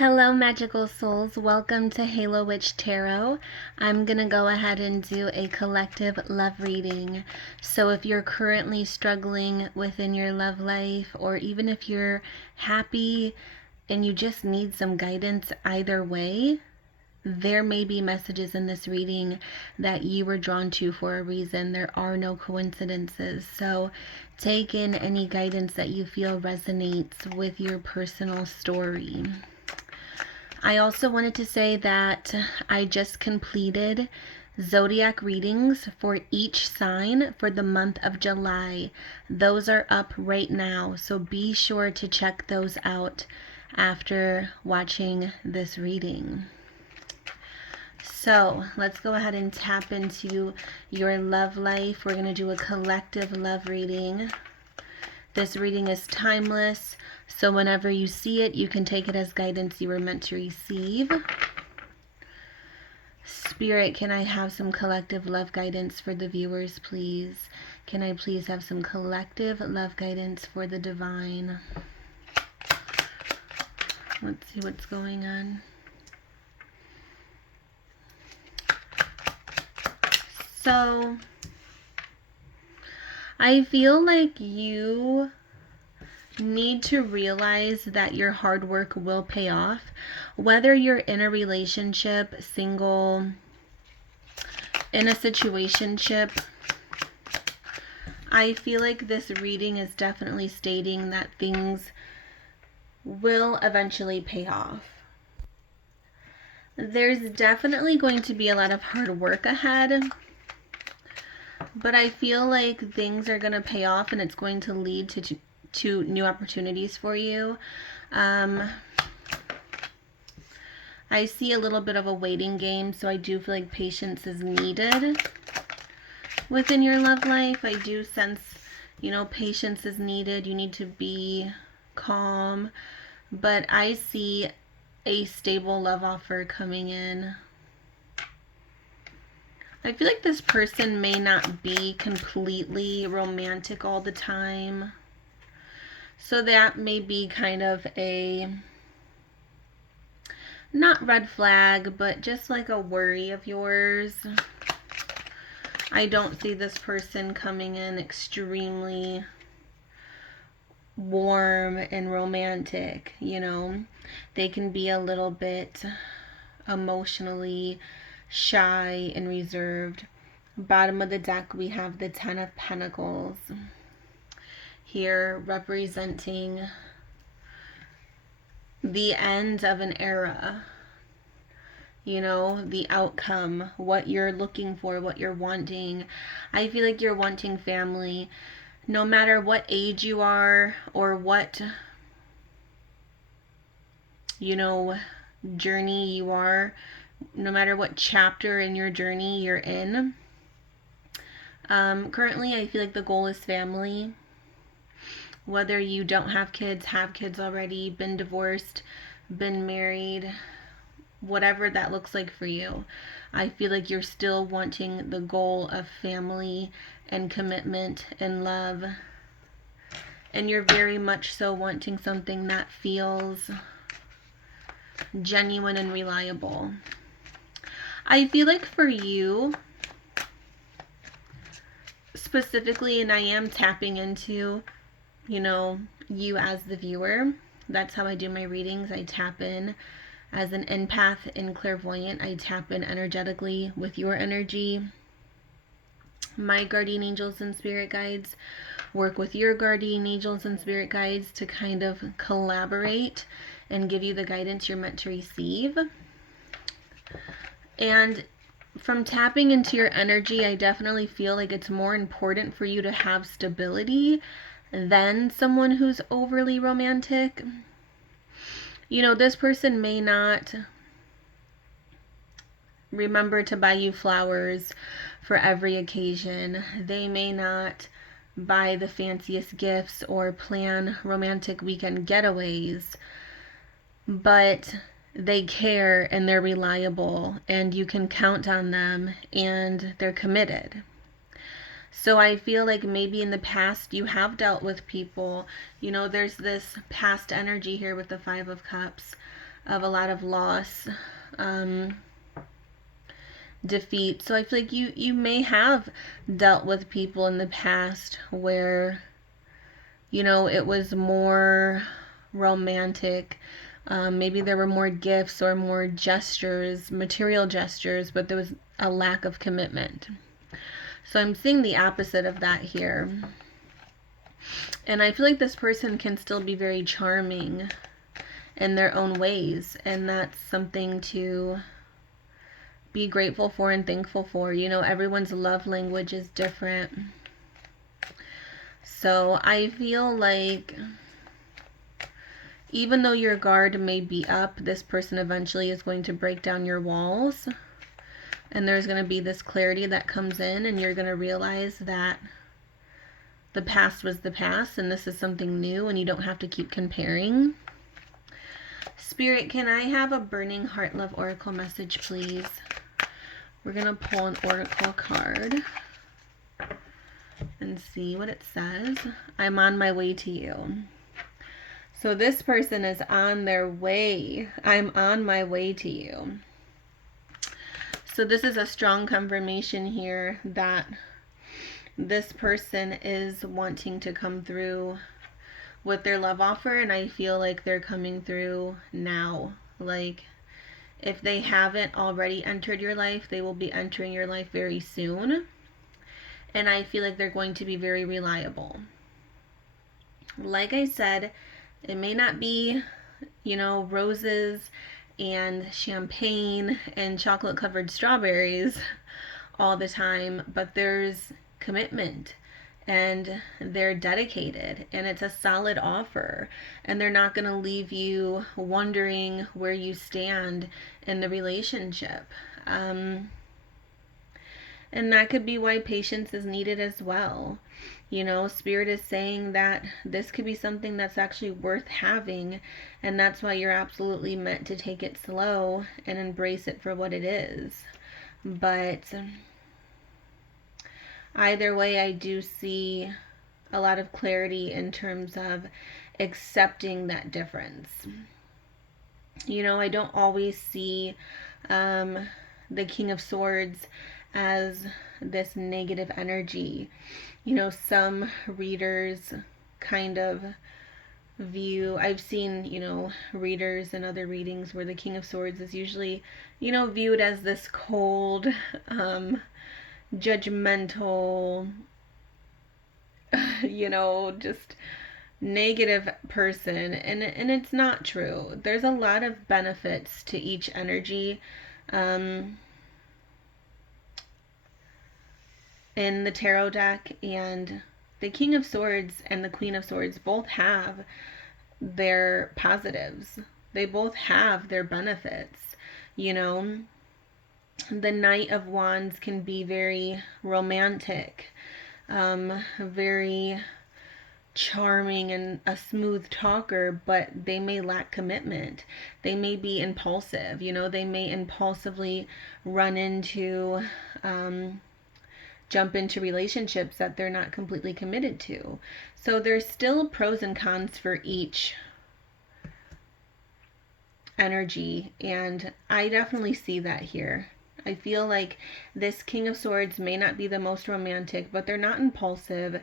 Hello, magical souls. Welcome to Halo Witch Tarot. I'm going to go ahead and do a collective love reading. So if you're currently struggling within your love life, or even if you're happy and you just need some guidance either way, there may be messages in this reading that you were drawn to for a reason. There are no coincidences. So take in any guidance that you feel resonates with your personal story. I also wanted to say that I just completed zodiac readings for each sign for the month of July. Those are up right now, so be sure to check those out after watching this reading. So let's go ahead and tap into your love life. We're going to do a collective love reading. This reading is timeless, so whenever you see it, you can take it as guidance you were meant to receive. Spirit, can I have some collective love guidance for the viewers, please? Can I please have some collective love guidance for the divine? Let's see what's going on. So I feel like you need to realize that your hard work will pay off. Whether you're in a relationship, single, in a situationship, I feel like this reading is definitely stating that things will eventually pay off. There's definitely going to be a lot of hard work ahead, but I feel like things are going to pay off and it's going to lead to new opportunities for you. I see a little bit of a waiting game, so I do feel like patience is needed within your love life. I do sense, patience is needed. You need to be calm, but I see a stable love offer coming in. I feel like this person may not be completely romantic all the time. So that may be kind of a, not red flag, but just like a worry of yours. I don't see this person coming in extremely warm and romantic, They can be a little bit emotionally shy and reserved. Bottom of the deck, we have the Ten of Pentacles here, representing the end of an era, the outcome, what you're looking for, what you're wanting. I feel like you're wanting family, no matter what age you are or what, journey you are, no matter what chapter in your journey you're in. Currently, I feel like the goal is family. Whether you don't have kids already, been divorced, been married, whatever that looks like for you, I feel like you're still wanting the goal of family and commitment and love. And you're very much so wanting something that feels genuine and reliable. I feel like for you specifically, and I am tapping into, you as the viewer. That's how I do my readings. I tap in as an empath and clairvoyant. I tap in energetically with your energy. My guardian angels and spirit guides work with your guardian angels and spirit guides to kind of collaborate and give you the guidance you're meant to receive. And from tapping into your energy, I definitely feel like it's more important for you to have stability than someone who's overly romantic. This person may not remember to buy you flowers for every occasion. They may not buy the fanciest gifts or plan romantic weekend getaways, but they care and they're reliable and you can count on them and they're committed. So I feel like maybe in the past you have dealt with people, there's this past energy here with the Five of Cups. of a lot of loss, defeat. So I feel like you may have dealt with people in the past where, you know, it was more romantic. Maybe there were more gifts or more gestures, material gestures, but there was a lack of commitment. So I'm seeing the opposite of that here. And I feel like this person can still be very charming in their own ways. And that's something to be grateful for and thankful for. You know, everyone's love language is different. So I feel like even though your guard may be up, this person eventually is going to break down your walls. And there's going to be this clarity that comes in, and you're going to realize that the past was the past and this is something new, and you don't have to keep comparing. Spirit, can I have a Burning Heart Love Oracle message, please? We're going to pull an Oracle card and see what it says. I'm on my way to you. So this person is on their way. I'm on my way to you. So this is a strong confirmation here that this person is wanting to come through with their love offer, and I feel like they're coming through now. Like, if they haven't already entered your life, they will be entering your life very soon. And I feel like they're going to be very reliable. Like I said, it may not be, you know, roses and champagne and chocolate covered strawberries all the time, but there's commitment and they're dedicated and it's a solid offer, and they're not going to leave you wondering where you stand in the relationship. And that could be why patience is needed as well. You know, Spirit is saying that this could be something that's actually worth having, and that's why you're absolutely meant to take it slow and embrace it for what it is. But either way, I do see a lot of clarity in terms of accepting that difference. You know, I don't always see the King of Swords as this negative energy. You know, some readers kind of view, I've seen, you know, readers and other readings where the King of Swords is usually, you know, viewed as this cold, judgmental, you know, just negative person, and it's not true. There's a lot of benefits to each energy. In the tarot deck, and the King of Swords and the Queen of Swords both have their positives. They both have their benefits. You know, the Knight of Wands can be very romantic, very charming and a smooth talker, but they may lack commitment. They may be impulsive. You know, they may impulsively run into jump into relationships that they're not completely committed to. So there's still pros and cons for each energy, and I definitely see that here. I feel like this King of Swords may not be the most romantic, but they're not impulsive,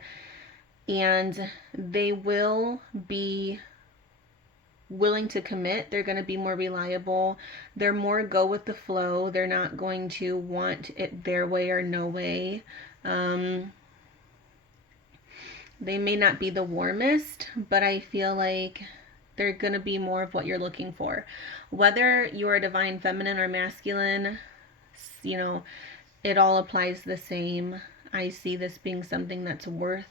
and they will be willing to commit. They're going to be more reliable. They're more go with the flow. They're not going to want it their way or no way. They may not be the warmest, but I feel like they're going to be more of what you're looking for. Whether you're a divine feminine or masculine, you know, it all applies the same. I see this being something that's worth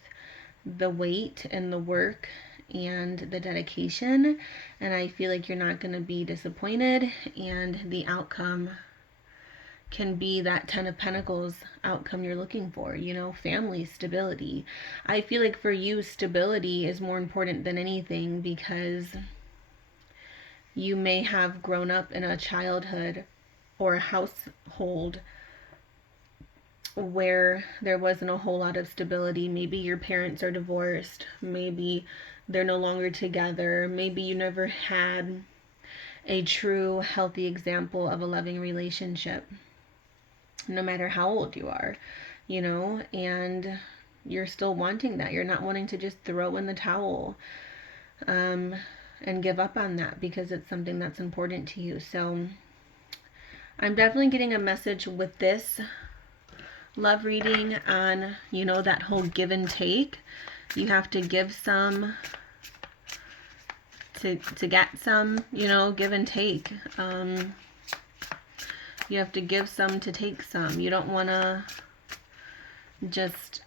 the wait and the work and the dedication, and I feel like you're not going to be disappointed, and the outcome can be that Ten of Pentacles outcome you're looking for, you know, family, stability. I feel like for you, stability is more important than anything, because you may have grown up in a childhood or a household where there wasn't a whole lot of stability. Maybe your parents are divorced, maybe they're no longer together, maybe you never had a true, healthy example of a loving relationship, no matter how old you are, you know, and you're still wanting that. You're not wanting to just throw in the towel and give up on that because it's something that's important to you. So I'm definitely getting a message with this love reading on, you know, that whole give and take. You have to give some to get some, you know, give and take. You have to give some to take some. You don't want to just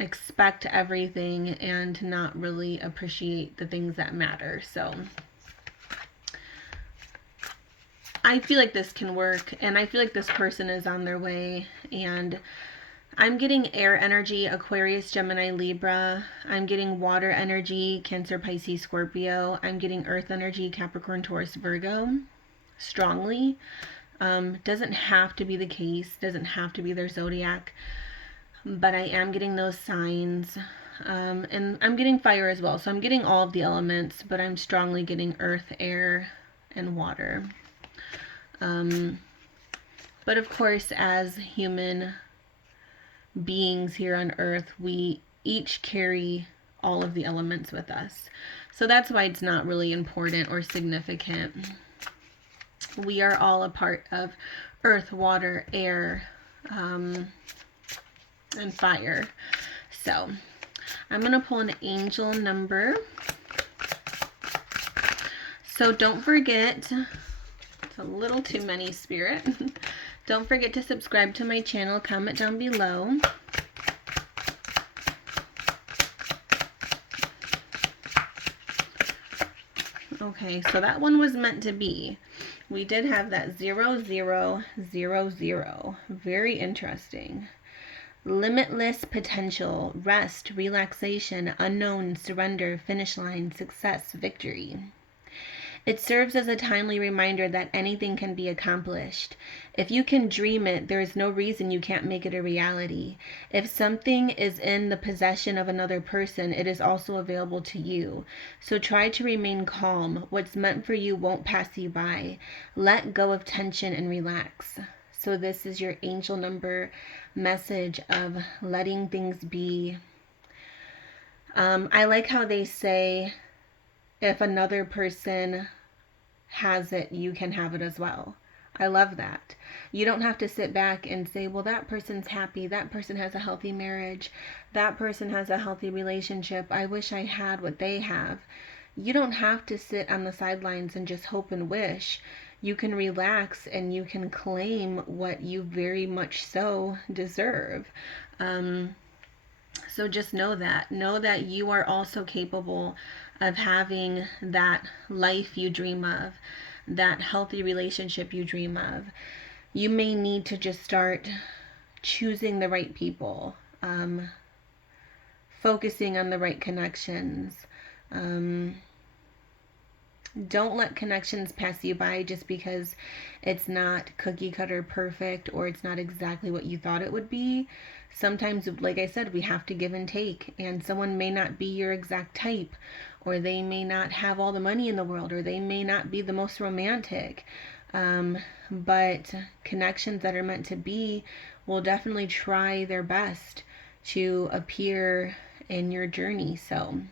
expect everything and not really appreciate the things that matter. So I feel like this can work, and I feel like this person is on their way. And I'm getting air energy, Aquarius, Gemini, Libra. I'm getting water energy, Cancer, Pisces, Scorpio. I'm getting earth energy, Capricorn, Taurus, Virgo, strongly. Doesn't have to be the case, doesn't have to be their zodiac, but I am getting those signs. And I'm getting fire as well. So I'm getting all of the elements, but I'm strongly getting earth, air, and water. But of course, as human beings here on earth, we each carry all of the elements with us. So that's why it's not really important or significant. We are all a part of earth, water, air, and fire. So I'm going to pull an angel number. So don't forget, it's a little too many, Spirit. Don't forget to subscribe to my channel, comment down below. Okay, so that one was meant to be. We did have that 0000. Very interesting. Limitless potential, rest, relaxation, unknown, surrender, finish line, success, victory. It serves as a timely reminder that anything can be accomplished. If you can dream it, there is no reason you can't make it a reality. If something is in the possession of another person, it is also available to you. So try to remain calm. What's meant for you won't pass you by. Let go of tension and relax. So this is your angel number message of letting things be. I like how they say, if another person has it, you can have it as well. I love that. You don't have to sit back and say, well, that person's happy. That person has a healthy marriage. That person has a healthy relationship. I wish I had what they have. You don't have to sit on the sidelines and just hope and wish. You can relax and you can claim what you very much so deserve. So just know that. Know that you are also capable of having that life you dream of, that healthy relationship you dream of. You may need to just start choosing the right people, focusing on the right connections. Don't let connections pass you by just because it's not cookie cutter perfect or it's not exactly what you thought it would be. Sometimes, like I said, we have to give and take, and someone may not be your exact type, or they may not have all the money in the world, or they may not be the most romantic. But connections that are meant to be will definitely try their best to appear in your journey. So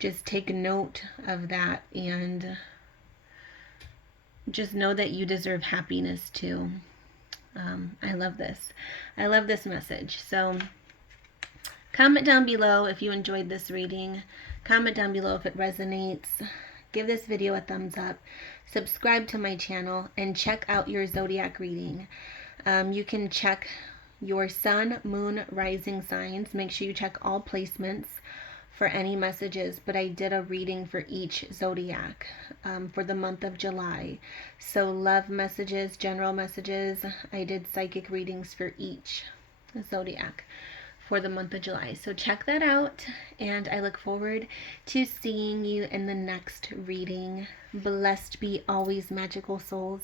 just take note of that and just know that you deserve happiness too. I love this. I love this message. So comment down below if you enjoyed this reading. Comment down below if it resonates. Give this video a thumbs up. Subscribe to my channel and check out your zodiac reading. You can check your sun, moon, rising signs. Make sure you check all placements for any messages, but I did a reading for each zodiac for the month of July. So love messages, general messages, I did psychic readings for each zodiac for the month of July. So check that out, and I look forward to seeing you in the next reading. Blessed be always, magical souls.